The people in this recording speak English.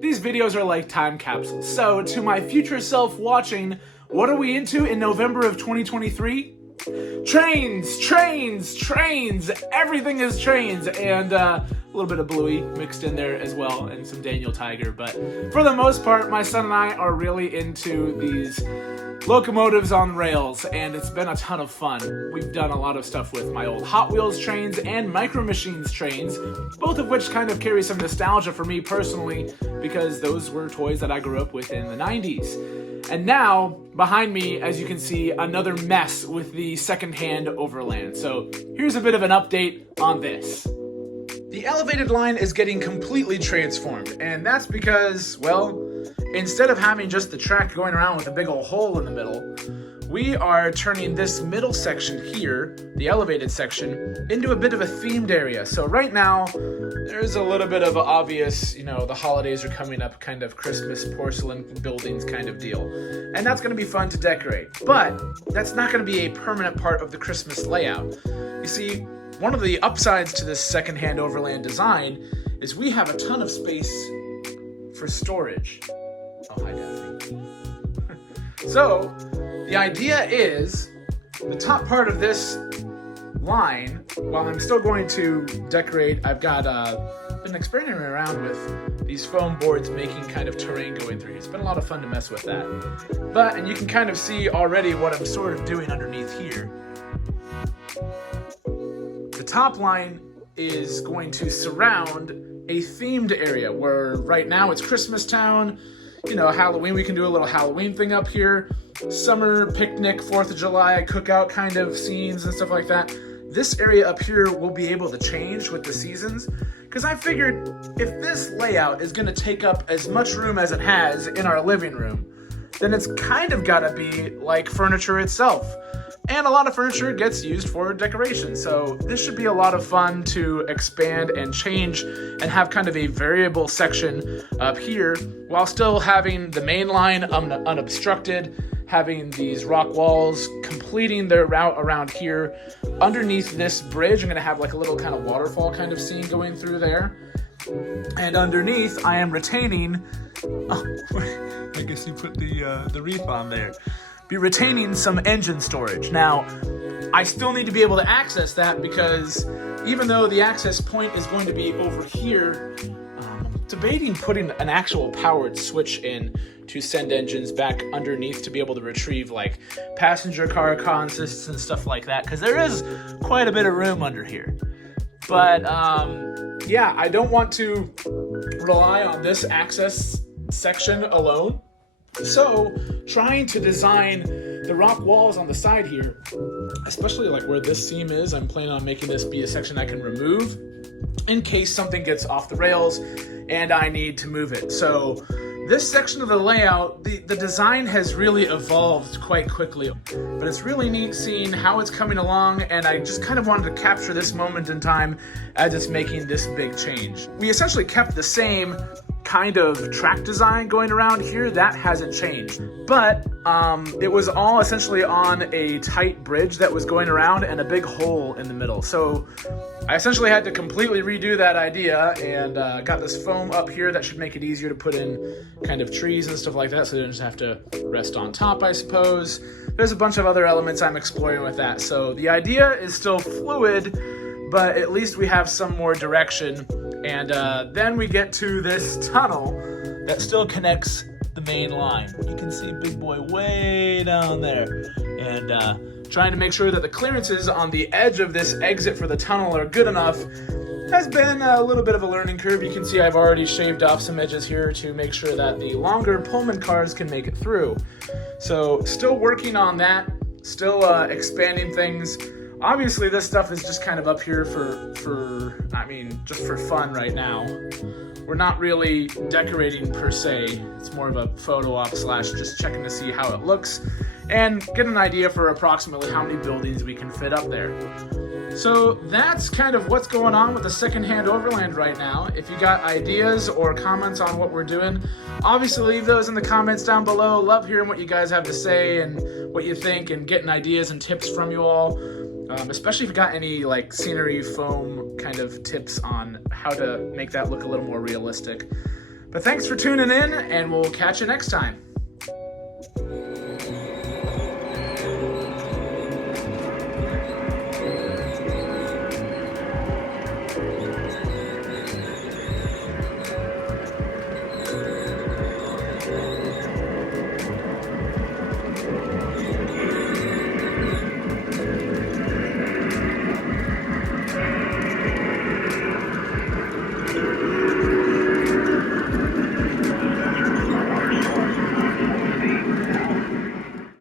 These videos are like time capsules, so to my future self watching, what are we into in November of 2023? Trains, trains, trains! Everything is trains, and a little bit of Bluey mixed in there as well, and some Daniel Tiger, but for the most part, my son and I are really into these locomotives on rails, and it's been a ton of fun. We've done a lot of stuff with my old Hot Wheels trains and Micro Machines trains, both of which kind of carry some nostalgia for me personally, because those were toys that I grew up with in the 90s. And now, behind me, as you can see, another mess with the Secondhand Overland. So here's a bit of an update on this. The elevated line is getting completely transformed, and that's because, well, instead of having just the track going around with a big old hole in the middle, we are turning this middle section here, the elevated section, into a bit of a themed area. So right now, there's a little bit of an obvious, the holidays are coming up, kind of Christmas porcelain buildings kind of deal. And that's going to be fun to decorate. But that's not going to be a permanent part of the Christmas layout. You see, one of the upsides to this Secondhand Overland design is we have a ton of space for storage. Oh, hi, Daphne. So, the idea is, the top part of this line, while I'm still going to decorate, I've got been experimenting around with these foam boards making kind of terrain going through. It's been a lot of fun to mess with that. And you can kind of see already what I'm sort of doing underneath here. The top line is going to surround a themed area where right now it's Christmas Town, Halloween, we can do a little Halloween thing up here, summer picnic, 4th of July cookout kind of scenes and stuff like that. This area up here will be able to change with the seasons, because I figured if this layout is going to take up as much room as it has in our living room, then it's kind of got to be like furniture itself. And a lot of furniture gets used for decoration, so this should be a lot of fun to expand and change and have kind of a variable section up here while still having the main line unobstructed, having these rock walls completing their route around here. Underneath this bridge, I'm going to have like a little kind of waterfall kind of scene going through there. And underneath, I am retaining... Oh, I guess you put the wreath on there. Be retaining some engine storage. Now, I still need to be able to access that because even though the access point is going to be over here, I'm debating putting an actual powered switch in to send engines back underneath to be able to retrieve like passenger car consists and stuff like that, because there is quite a bit of room under here. But yeah, I don't want to rely on this access section alone. So, trying to design the rock walls on the side here, especially like where this seam is, I'm planning on making this be a section I can remove in case something gets off the rails and I need to move it. So, this section of the layout, the design has really evolved quite quickly, but it's really neat seeing how it's coming along, and I just kind of wanted to capture this moment in time as it's making this big change. We essentially kept the same kind of track design going around here. That hasn't changed, but it was all essentially on a tight bridge that was going around and a big hole in the middle. So I essentially had to completely redo that idea and got this foam up here that should make it easier to put in kind of trees and stuff like that, so they don't just have to rest on top, I suppose. There's a bunch of other elements I'm exploring with that. So the idea is still fluid, but at least we have some more direction. And then we get to this tunnel that still connects the main line. You can see Big Boy way down there. And trying to make sure that the clearances on the edge of this exit for the tunnel are good enough has been a little bit of a learning curve. You can see I've already shaved off some edges here to make sure that the longer Pullman cars can make it through. So still working on that, still expanding things. Obviously, this stuff is just kind of up here just for fun right now. We're not really decorating per se. It's more of a photo op / just checking to see how it looks and get an idea for approximately how many buildings we can fit up there. So that's kind of what's going on with the Secondhand Overland right now. If you got ideas or comments on what we're doing, obviously leave those in the comments down below. Love hearing what you guys have to say and what you think and getting ideas and tips from you all. Especially if you got any like scenery foam kind of tips on how to make that look a little more realistic. But thanks for tuning in, and we'll catch you next time.